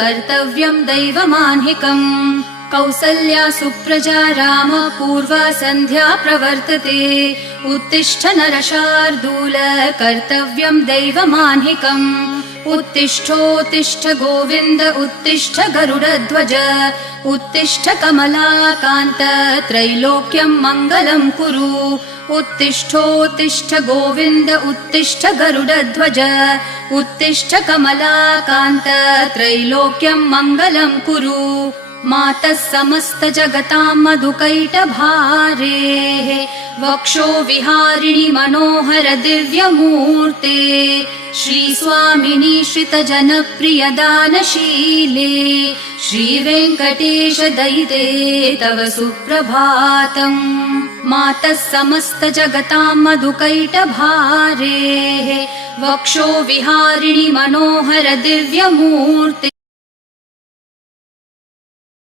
कर्तव्यं दैवमान्हिकम् कौसल्या सुप्रजा राम पूर्वा सन्ध्या प्रवर्तते उत्तिष्ठ नरशार्दूल कर्तव्यं दैवमान्हिकम् उत्तिष्ठोत्तिष्ठ गोविन्द उत्तिष्ठ गरुडध्वज उत्तिष्ठ कमलाकान्त त्रैलोक्यं मङ्गलं कुरु उत्तिष्ठोत्तिष्ठ गोविन्द उत्तिष्ठ गरुडध्वज उत्तिष्ठ कमलाकान्त त्रैलोक्यं मङ्गलं कुरु मातः समस्त जगतां मधुकैटभारेः वक्षो विहारिणि मनोहर दिव्यमूर्ते श्रीस्वामिनि श्रितजनप्रिय दानशीले श्रीवेङ्कटेश दयिते तव सुप्रभातम् मातः समस्त जगतां मधुकैटभारेः वक्षो विहारिणि मनोहर दिव्यमूर्ते